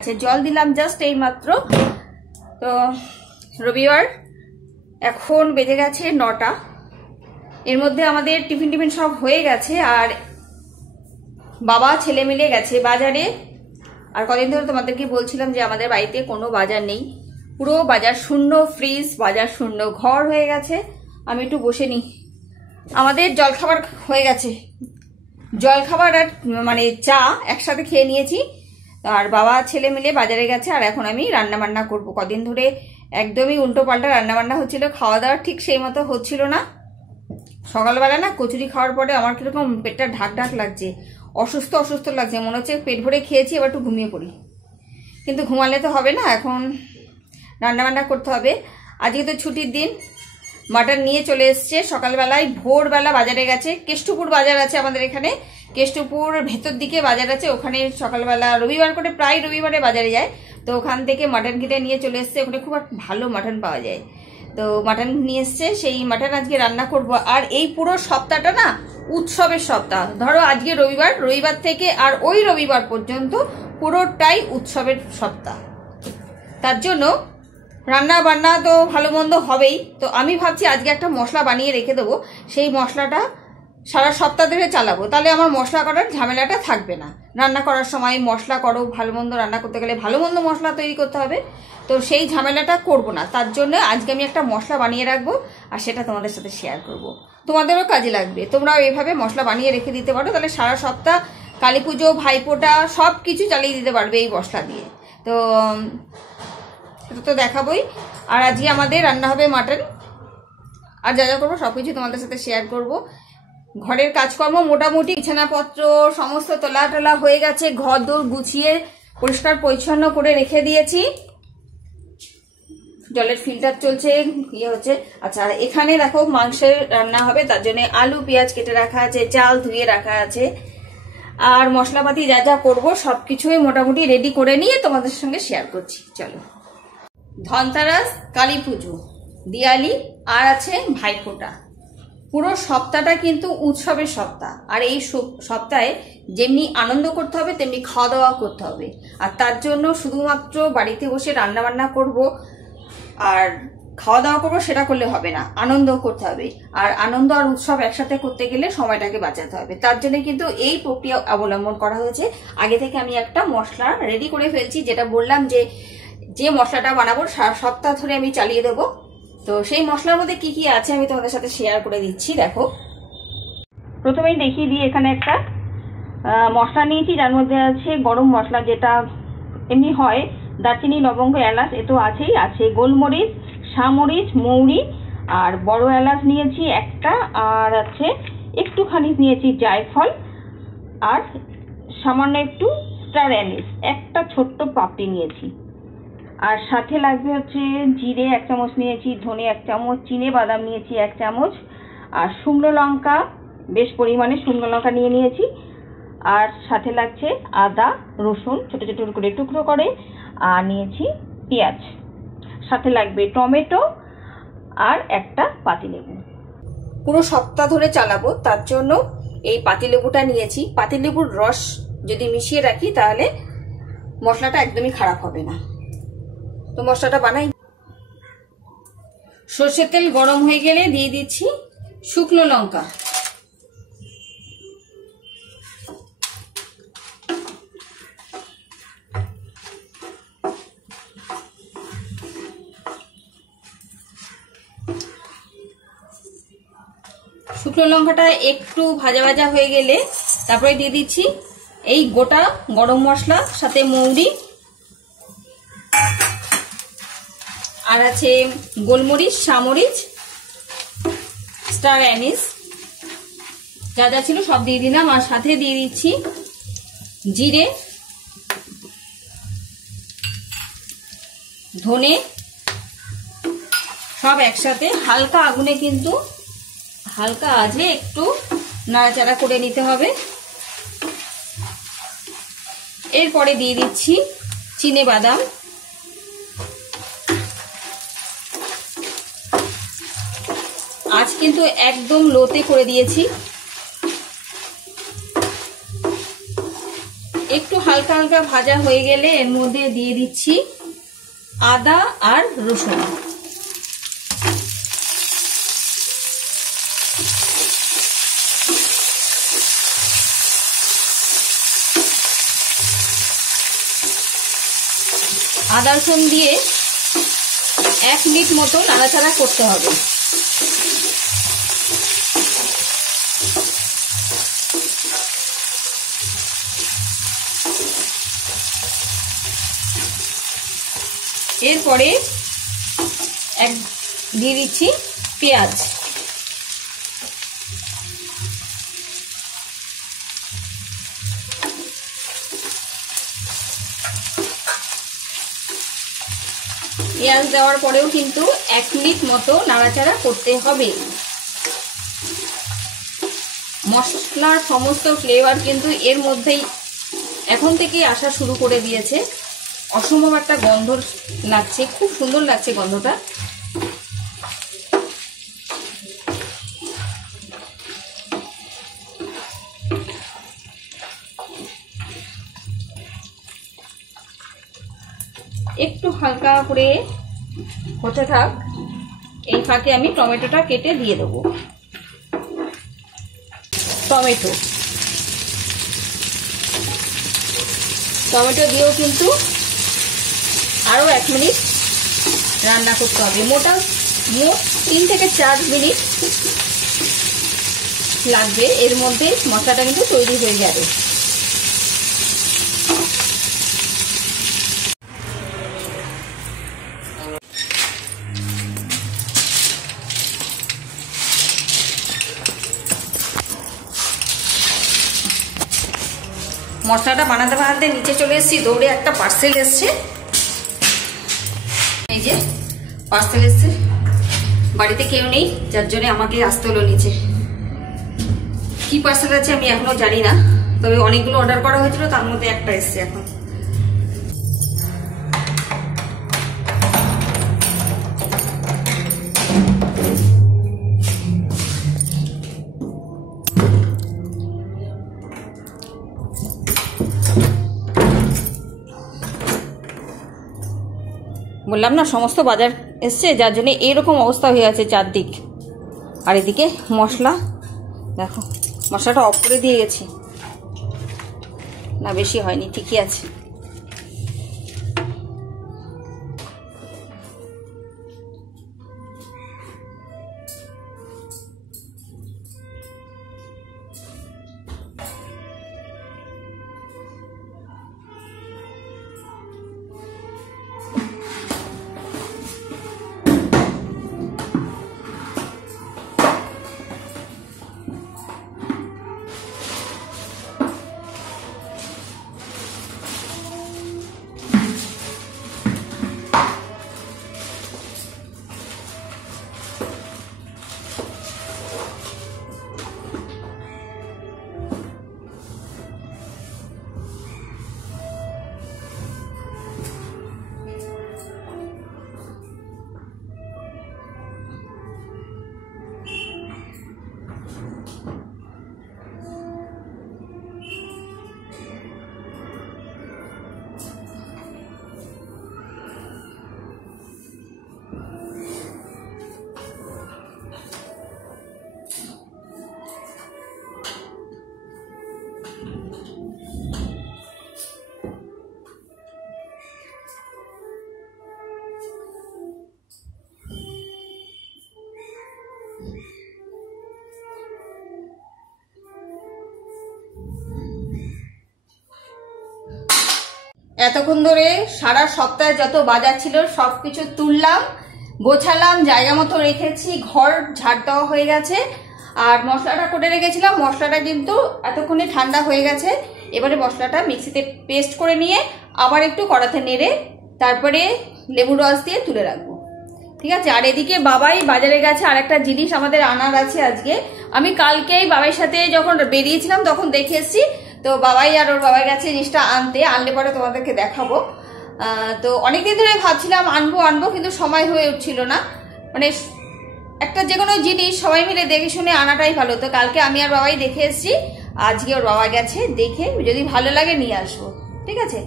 জল দিলাম জাস্ট এই মাত্র। তো রবিবার, এখন বেজে গেছে 9টা। এর মধ্যে আমাদের টিফিন সব হয়ে গেছে, আর বাবা ছেলে মিলে গেছে বাজারে। আর কদিন ধরে তোমাদেরকে বলছিলাম যে আমাদের বাড়িতে কোনো বাজার নেই, পুরো বাজার শূন্য, ফ্রিজ বাজার শূন্য, ঘর হয়ে গেছে। আমি একটু বসে নিই। আমাদের জলখাবার হয়ে গেছে, জলখাবার আর মানে চা একসাথে খেয়ে নিয়েছি। আর বাবা ছেলে মিলে বাজারে গেছে, আর এখন আমি রান্না বান্না করবো। কদিন ধরে একদমই উল্টো পাল্টা রান্না বান্না হচ্ছিল, খাওয়া দাওয়া ঠিক সেই মতো হচ্ছিল না। সকালবেলা না কচুরি খাওয়ার পরে আমার কিরকম পেটটা ঢাক ঢাক লাগছে, অসুস্থ অসুস্থ লাগছে, মনে হচ্ছে পেট ভরে খেয়েছি, এবার একটু ঘুমিয়ে পড়ি। কিন্তু ঘুমালে তো হবে না, এখন রান্না বান্না করতে হবে। আজকে তো ছুটির দিন, মাটন নিয়ে চলে এসছে সকালবেলায়। ভোরবেলা বাজারে গেছে, কেষ্টপুর বাজার আছে আমাদের এখানে, কেষ্টপুর ভেতর দিকে বাজার আছে, ওখানে সকালবেলা রবিবার করে প্রায় রবিবারে বাজারে যায়। তো ওখান থেকে মাটন কিনে নিয়ে চলে এসছে, ওখানে খুব ভালো মাটন পাওয়া যায়। তো মাটন নিয়ে এসছে, সেই মাটন আজকে রান্না করব। আর এই পুরো সপ্তাহটা না উৎসবের সপ্তাহ। ধরো আজকে রবিবার, রবিবার থেকে আর ওই রবিবার পর্যন্ত পুরোটাই উৎসবের সপ্তাহ। তার জন্য রান্না বান্না তো ভালো মন্দ হবেই। তো আমি ভাবছি আজকে একটা মশলা বানিয়ে রেখে দেবো, সেই মশলাটা সারা সপ্তাহ ধরে চালাবো। তাহলে আমার মশলা করার ঝামেলাটা থাকবে না। রান্না করার সময় মশলা করো, ভালো মন্দ রান্না করতে গেলে ভালো মন্দ মশলা তৈরি করতে হবে, তো সেই ঝামেলাটা করব না। তার জন্য আজকে আমি একটা মশলা বানিয়ে রাখবো, আর সেটা তোমাদের সাথে শেয়ার করব। তোমাদেরও কাজে লাগবে, তোমরাও এভাবে মশলা বানিয়ে রেখে দিতে পারো। তাহলে সারা সপ্তাহ কালী পুজো, ভাইফোঁটা সব কিছু চালিয়ে দিতে পারবে এই মশলা দিয়ে। তো সেটা তো দেখাবোই। আর আজকে আমাদের রান্না হবে মাটন, আর যা যা করবো সবকিছু তোমাদের সাথে শেয়ার করব। ঘরের কাজকর্ম মোটামুটি বিছানাপত্র সমস্ত তোলা টোলা হয়ে গেছে, ঘর দৌড় গুছিয়ে পরিষ্কার পরিচ্ছন্ন করে রেখে দিয়েছি। জলের ফিল্টার চলছে, ইয়ে হচ্ছে। আচ্ছা, এখানে দেখো মাংসের রান্না হবে, তার জন্য আলু পেঁয়াজ কেটে রাখা আছে, চাল ধুয়ে রাখা আছে, আর মশলাপাতি যা যা করবো সবকিছুই মোটামুটি রেডি করে নিয়ে তোমাদের সঙ্গে শেয়ার করছি। চলো, ধনতেরাস, কালী পুজো, দিওয়ালি, আর আছে ভাইফোঁটা। পুরো সপ্তাহটা কিন্তু উৎসবের সপ্তাহ। আর এই সপ্তাহে যেমনি আনন্দ করতে হবে তেমনি খাওয়া দাওয়া করতে হবে। আর তার জন্য শুধুমাত্র বাড়িতে বসে রান্না বান্না করব আর খাওয়া দাওয়া করবো সেটা করলে হবে না, আনন্দ করতে হবে। আর আনন্দ আর উৎসব একসাথে করতে গেলে সময়টাকে বাঁচাতে হবে। তার জন্য কিন্তু এই প্রক্রিয়া অবলম্বন করা হয়েছে। আগে থেকে আমি একটা মশলা রেডি করে ফেলছি, যেটা বললাম যে মশলাটা বানাবো সারা সপ্তাহ ধরে আমি চালিয়ে দেবো। তো সেই মশলার মধ্যে কি কি আছে আমি তোমাদের সাথে শেয়ার করে দিচ্ছি। দেখো, প্রথমেই দেখিয়ে দিই, এখানে একটা মশলা নিয়েছি, যার মধ্যে আছে গরম মশলা, যেটা এমনি হয়, দারচিনি, লবঙ্গ, এলাচ, এ তো আছেই, আছে গোলমরিচ, সামরিচ, মৌরি, আর বড় এলাচ নিয়েছি একটা, আর আছে একটুখানি নিয়েছি জায়ফল, আর সামান্য একটু স্টার অ্যানিস, একটা ছোট্ট পাপড়ি নিয়েছি। আর সাথে লাগবে হচ্ছে জিরে 1 চামচ নিয়েছি, ধনে 1 চামচ, চিনে বাদাম নিয়েছি 1 চামচ, আর শুকনো লঙ্কা বেশ পরিমাণে শুকনো লঙ্কা নিয়ে নিয়েছি। আর সাথে লাগছে আদা রসুন ছোট ছোট করে টুকরো করে, আর নিয়েছি পেঁয়াজ, সাথে লাগবে টমেটো আর একটা পাতিলেবু। পুরো সপ্তাহ ধরে চালাবো, তার জন্য এই পাতিলেবুটা নিয়েছি। পাতিলেবুর রস যদি মিশিয়ে রাখি তাহলে মশলাটা একদমই খারাপ হবে না। তো মশলাটা বানাই। সর্ষের তেল গরম হয়ে গেলে দিয়ে দিচ্ছি শুকনো লঙ্কা, শুকনো লঙ্কাটা একটু ভাজা ভাজা হয়ে গেলে তারপরে দিয়ে দিচ্ছি এই গোটা গরম মশলা, সাথে মৌরি, আর আছে গোলমরিচ, সামরিচ, স্টার অ্যানিস, যা যা ছিল সব দিয়ে দিলাম। আর সাথে দিয়ে দিচ্ছি জিরে, ধনে, সব একসাথে হালকা আগুনে, কিন্তু হালকা আঁচে একটু নাড়াচাড়া করে নিতে হবে। এরপরে দিয়ে দিচ্ছি চিনে বাদাম, আজ কিন্তু একদম লোতে করে দিয়েছি। একটু হালকা হালকা ভাজা হয়ে গেলে এর মধ্যে দিয়ে দিচ্ছি আদা আর রসুন। আদা রসুন দিয়ে 1 মিনিট মতো নাড়াচাড়া করতে হবে। এরপরে দিয়ে দিচ্ছি পেঁয়াজ। পেঁয়াজ দেওয়ার পরেও কিন্তু 1 মিনিট মতো নাড়াচাড়া করতে হবে। মশলার সমস্ত ফ্লেভার কিন্তু এর মধ্যেই এখন থেকেই আসা শুরু করে দিয়েছে। অসম্ভব একটা গন্ধ লাগছে, খুব সুন্দর লাগছে গন্ধটা। একটু হালকা করে হতে থাক, এই ফাঁকে আমি টমেটোটা কেটে দিয়ে দেবো। টমেটো দিয়েও কিন্তু আরো 1 মিনিট রান্না করতে হবে। মোট 3 থেকে 4 মিনিট লাগবে, এর মধ্যে মশলাটা কিন্তু তৈরি হয়ে যাবে। মশলাটা বানাতে বানাতে নিচে চলে এসেছি, দৌড়ে একটা পার্সেল এসছে। এই যে পার্সেল এসছে, বাড়িতে কেউ নেই যার জন্য আমাকে আসতে হলো নিচে। কি পার্সেল আছে আমি এখনো জানি না, তবে অনেকগুলো অর্ডার করা হয়েছিল, তার মধ্যে একটা এসছে এখন। বললাম না সমস্ত বাজার এসছে, যার জন্য এরকম অবস্থা হয়ে আছে চারদিক। আর এদিকে মশলা দেখো, মশলাটা অফ করে দিয়ে গেছি, না বেশি হয়নি, ঠিকই আছে। এতক্ষণ ধরে সারা সপ্তাহে যত বাজার ছিল সবকিছু তুললাম, গোছালাম, জায়গা মতো রেখেছি, ঘর ঝাড় দেওয়া হয়ে গেছে। আর মশলাটা করে রেখেছিলাম, মশলাটা কিন্তু এতক্ষণে ঠান্ডা হয়ে গেছে। এবারে মশলাটা মিক্সিতে পেস্ট করে নিয়ে আবার একটু কড়াতে নেড়ে তারপরে লেবুর রস দিয়ে তুলে রাখবো, ঠিক আছে। আর এদিকে বাবাই বাজারে গেছে, আর একটা জিনিস আমাদের আনার আছে আজকে। আমি কালকেই বাবার সাথে যখন বেরিয়েছিলাম তখন দেখে এসেছি, তো বাবাই আর ওর বাবাই গেছে জিনিসটা আনলে পরে তোমাদেরকে দেখাবো। তো অনেকদিন ধরে ভাবছিলাম আনবো কিন্তু সময় হয়ে উঠছিল না। মানে একটা যে কোনো জিনিস সবাই মিলে দেখে শুনে আনাটাই ভালো। তো কালকে আমি আর বাবাই দেখে এসেছি, আজকে ওর বাবা গেছে, দেখে যদি ভালো লাগে নিয়ে আসবো। ঠিক আছে,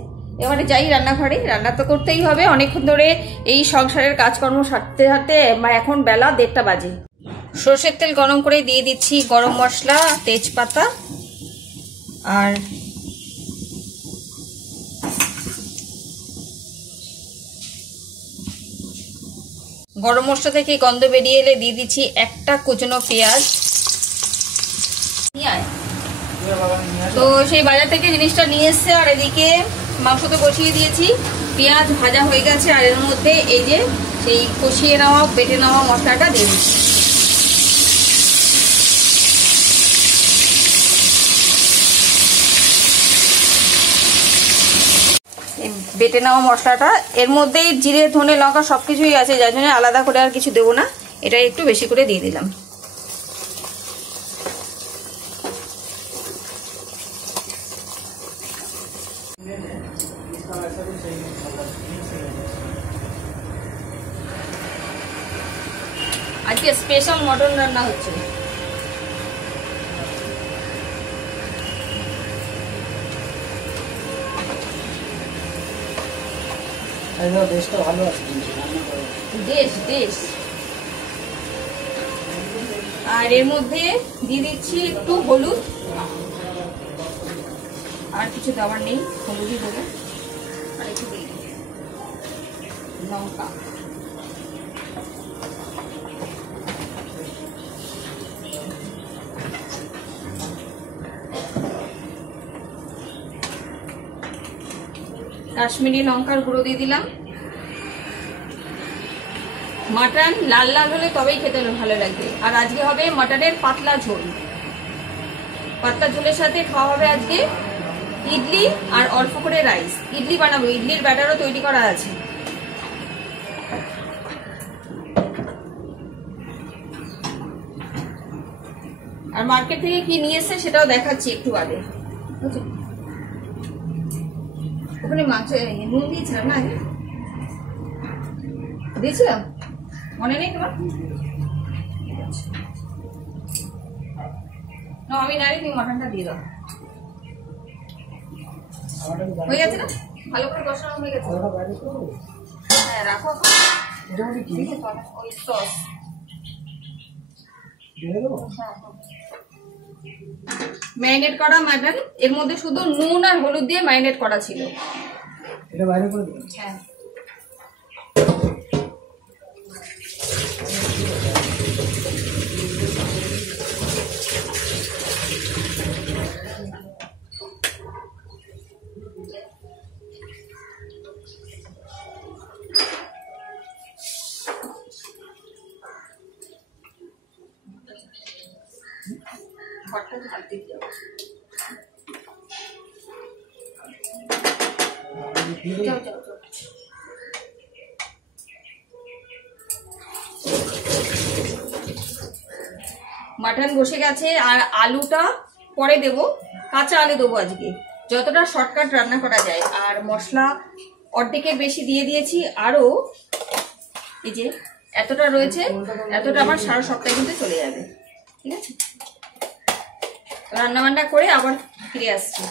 এবারে যাই রান্নাঘরে। রান্না তো করতেই হবে, অনেকক্ষণ ধরে এই সংসারের কাজকর্ম সারতে সারতে এখন বেলা 1:30 বাজে। সর্ষের তেল গরম করে দিয়ে দিচ্ছি গরম মশলা, তেজপাতা আর গরম মশলা থেকে গন্ধ বেরিয়ে এলে দিয়ে দিচ্ছি একটা কুচনো পেঁয়াজ। তো সেই বাজার থেকে জিনিসটা নিয়ে এসছে, আর এদিকে মাংস তো কষিয়ে দিয়েছি, পেঁয়াজ ভাজা হয়ে গেছে, আর এর মধ্যে এই যে সেই কষিয়ে নেওয়া বেটে নেওয়া মশলাটা দিয়ে দিচ্ছি। বেটে নেওয়া মশলাটা এর মধ্যেই জিরে ধনে লঙ্কা সবকিছুই আছে, যার জন্য আলাদা করে আর কিছু দেবো না, এটা একটু বেশি করে দিয়ে দিলাম। আজকে স্পেশাল মটন রান্না হচ্ছে। দেশ আর এর মধ্যে দিয়ে দিচ্ছি একটু হলুদ, আর কিছু দেওয়ার নেই, হলুদই দেবো, আর একটু লঙ্কা। কাশ্মীরি লঙ্কার গুঁড়ো দিয়ে দিলাম। মাটন লাল লাল হলে তবেই খেতে ভালো লাগবে। আর আজকে হবে মাটনের পাতলা ঝোল। পাতলা ঝোলের সাথে খাওয়া হবে আজকে ইডলি আর অল্প করে রাইস। ইডলি বানাবো, ইডলির ব্যাটারও তৈরি করা আছে। আর মার্কেট থেকে কি নিয়ে এসছে সেটাও দেখাচ্ছি একটু বাদে। ওখানে মাছ নুন দিয়েছিলাম না, আগে দিয়েছিলাম, মনে নেই তোমার? আমি নারী, তুমি মটনটা দিয়ে দাও। হয়ে গেছে না? ভালো করে কষানো হয়ে গেছে। হ্যাঁ রাখো। ওই সস ম্যারিনেট করা মাটন, এর মধ্যে শুধু নুন আর হলুদ দিয়ে ম্যারিনেট করা ছিল। এটা বাইরে করে দিন। হ্যাঁ মাটন বসে গেছে, আর আলুটা পরে দেব, কাঁচা আলু দেবো আজকে, যতটা শর্টকাট রান্না করা যায়। আর মশলা অর্ধেকের বেশি দিয়ে দিয়েছি, আরো এই যে এতটা রয়েছে, এতটা আমার সারা সপ্তাহে কিন্তু চলে যাবে। ঠিক আছে, রান্না বান্না করে আবার ফিরে আসছি।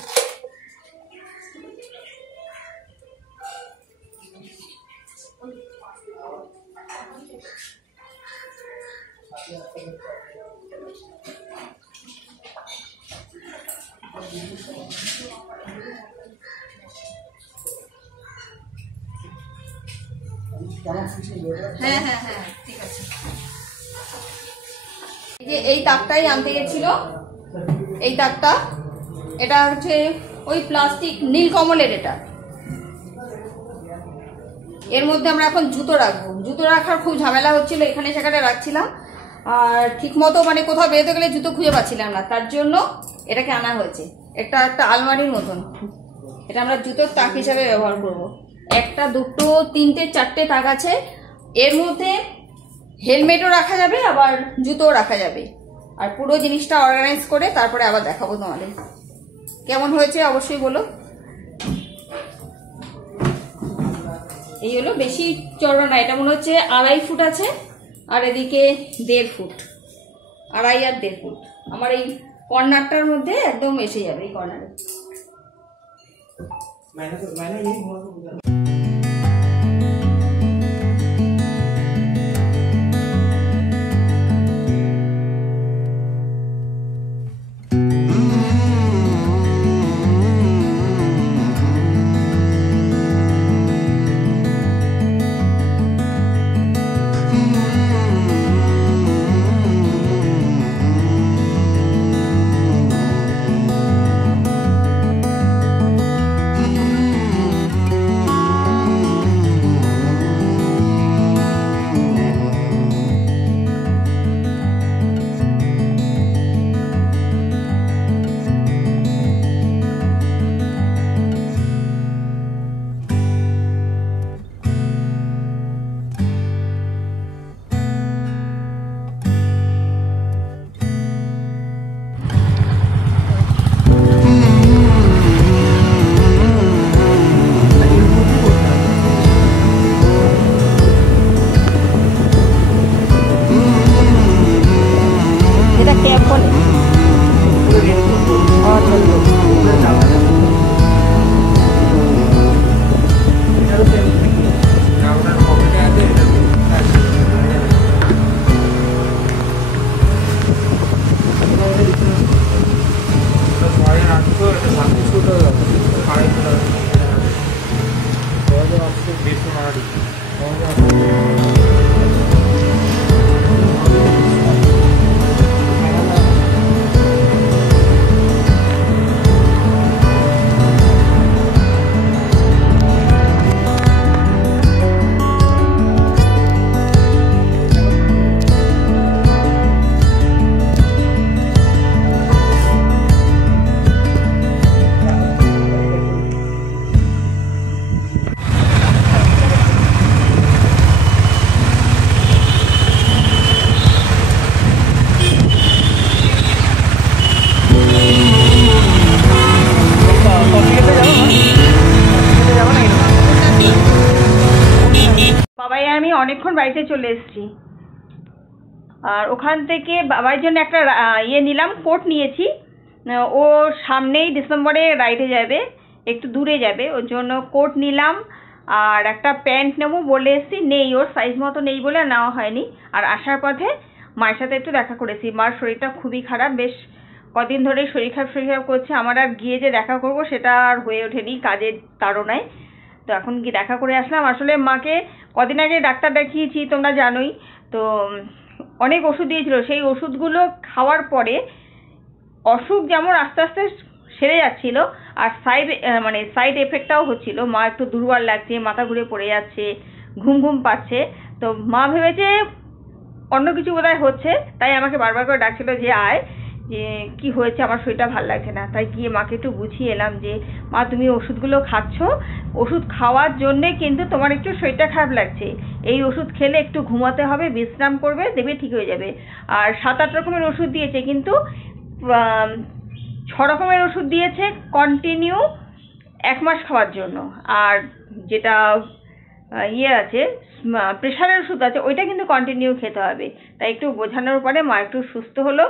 হ্যাঁ হ্যাঁ হ্যাঁ ঠিক আছে। এই যে এই তাকটাই আনতে গেছিল, এই তাকটা, এটা হচ্ছে ওই প্লাস্টিক নীলকমলের। এটা এর মধ্যে আমরা এখন জুতো রাখবো। জুতো রাখার খুব ঝামেলা হচ্ছিল, এখানে সেখানে রাখছিলাম, আর ঠিক মতো মানে কোথাও বেরোতে গেলে জুতো খুঁজে পাচ্ছিলাম না, তার জন্য এটাকে আনা হয়েছে। একটা আলমারির মতন, এটা আমরা জুতোর তাক হিসাবে ব্যবহার করব। একটা দুটো তিনটে চারটে তাক আছে, এর মধ্যে হেলমেটও রাখা যাবে, আবার জুতোও রাখা যাবে। আর পুরো জিনিসটা অর্গানাইজ করে তারপরে আবার দেখাবো তোমাদের। কেমন হয়েছে অবশ্যই বলো। এই হলো, বেশি চড়া না, এটা মনে হচ্ছে 2.5 ফুট আছে, আর এদিকে 1.5 ফুট, 2.5 আর 1.5 ফুট। আমার এই কর্নারটার মধ্যে একদম এসে যাবে এই কর্নারে। অনেকক্ষণ বাড়িতে চলে এসেছি আর ওখান থেকে বাবার জন্য একটা নিলাম, কোট নিয়েছি। ও সামনেই ডিসেম্বরে রাইডে যাবে, একটু দূরে যাবে, ওর জন্য কোট নিলাম আর একটা প্যান্ট নেবো বলে এসেছি, নেই ওর সাইজ মতো নেই বলে নেওয়া হয়নি। আর আসার পথে মায়ের সাথে একটু দেখা করেছি, মার শরীরটা খুবই খারাপ, বেশ কদিন ধরে শরীর খারাপ করছে। আমার আর গিয়ে যে দেখা করব সেটা আর হয়ে ওঠেনি কাজের তাড়নায়। তো এখন গিয়ে দেখা করে আসলাম। আসলে মাকে কদিন আগে ডাক্তার দেখিয়েছি, তোমরা জানোই তো, অনেক ওষুধ দিয়েছিল। সেই ওষুধগুলো খাওয়ার পরে অসুখ যেমন আস্তে আস্তে সেরে যাচ্ছিল আর সাইড এফেক্টটাও হচ্ছিল। মা একটু দুর্বল লাগছে, মাথা ঘুরে পড়ে যাচ্ছে, ঘুম পাচ্ছে। তো মা ভেবেছে অন্য কিছু বোধহয় হচ্ছে, তাই আমাকে বারবার করে ডাকছিল যে আয়, যে কি হয়েছে, আমার শরীরটা ভালো লাগছে না। তাই গিয়ে মাকে একটু বুঝিয়ে এলাম যে মা তুমি ওষুধগুলো খাচ্ছ, ওষুধ খাওয়ার জন্যে কিন্তু তোমার একটু শরীরটা খারাপ লাগছে, এই ওষুধ খেলে একটু ঘুমাতে হবে, বিশ্রাম করবে, দেখবে ঠিক হয়ে যাবে। আর 7-8 রকমের ওষুধ দিয়েছে, কিন্তু 6 রকমের ওষুধ দিয়েছে কন্টিনিউ 1 মাস খাওয়ার জন্য। আর যেটা আছে প্রেশারের ওষুধ আছে, ওইটা কিন্তু কন্টিনিউ খেতে হবে। তাই একটু বোঝানোর পরে মা একটু সুস্থ হলো,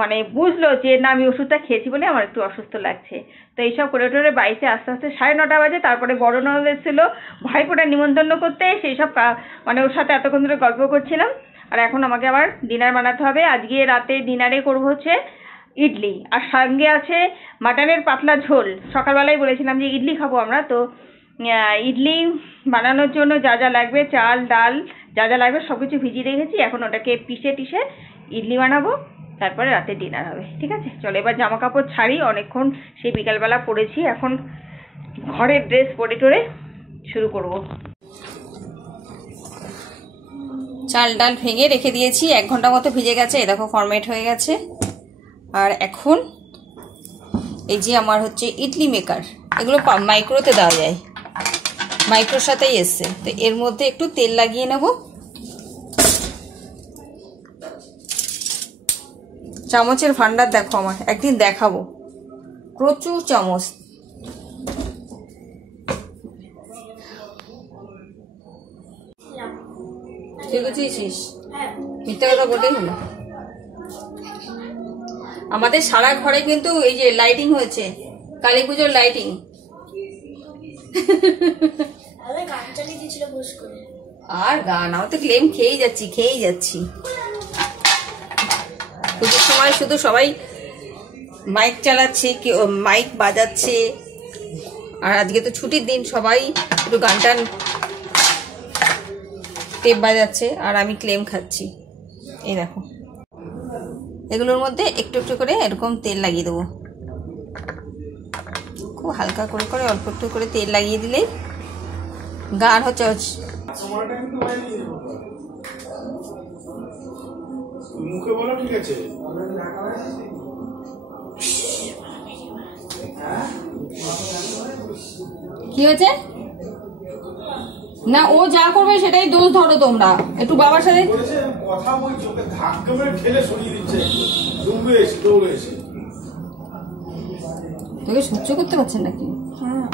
মানে বুঝলো যে না আমি ওষুধটা খেয়েছি বলে আমার একটু অসুস্থ লাগছে। তো এইসব করে টোরে বাড়িতে আস্তে আস্তে 9:30 বাজে। তারপরে বড় ননদ এসেছিলো ভাইফোঁটা নিমন্ত্রণ করতে, সেই সব মানে ওর সাথে এতক্ষণ ধরে গল্প করছিলাম। আর এখন আমাকে আবার ডিনার বানাতে হবে। আজকে রাতে ডিনারে করবো হচ্ছে ইডলি, আর সঙ্গে আছে মাটনের পাতলা ঝোল। সকালবেলায় বলেছিলাম যে ইডলি খাবো আমরা, তো ইডলি বানানোর জন্য যা যা লাগবে, চাল ডাল যা যা লাগবে সব কিছু ভিজিয়ে রেখেছি। এখন ওটাকে পিষে ইডলি বানাবো, তারপরে রাতে ডিনার হবে। ঠিক আছে, চলো এবার জামা কাপড় ছাড়ি, অনেকক্ষণ সেই বিকালবেলা পরেছি, এখন ঘরের ড্রেস পরে টরে শুরু করব। চাল ডাল ভেঙে রেখে দিয়েছি, 1 ঘন্টা মতো ভিজে গেছে, এই দেখো ফরমেট হয়ে গেছে। আর এখন এই যে আমার হচ্ছে ইডলি মেকার, এগুলো মাইক্রোতে দেওয়া যায়, মাইক্রোর সাথেই এসছে। তো এর মধ্যে একটু তেল লাগিয়ে নেব, চামচের ভান্ডার দেখো আমার, একদিন দেখাবো, প্রচুর চামচ। তুই বুঝিয়েছিস? মিথ্যা কথা বলেই হলো। আমাদের সারা ঘরে কিন্তু এই যে লাইটিং হয়েছে, কালী পুজোর লাইটিং। আর গান আমার তো ক্লেম খেয়েই যাচ্ছি। পুজোর সময় শুধু সবাই মাইক চালাচ্ছে, মাইক বাজাচ্ছে। আর আজকে তো ছুটির দিন, সবাই একটু গান টান টেপ বাজাচ্ছে, আর আমি ক্লেম খাচ্ছি। এই দেখো, এগুলোর মধ্যে একটু একটু করে এরকম তেল লাগিয়ে দেবো। খুব হালকা করে অল্প একটু করে তেল লাগিয়ে দিলেই গান হচ্ছে। মুখে বলো, ঠিক আছে? কি হয়েছে? না, ও যা করবে সেটাই দোষ ধরো তোমরা। একটু বাবার সাথে কথা বলছি, ওকে ধাক্কা মেরে ঠেলে সরিয়ে দিচ্ছে, দৌড়ে এসে। তোকে সহ্য করতে পারছেন নাকি? হ্যাঁ,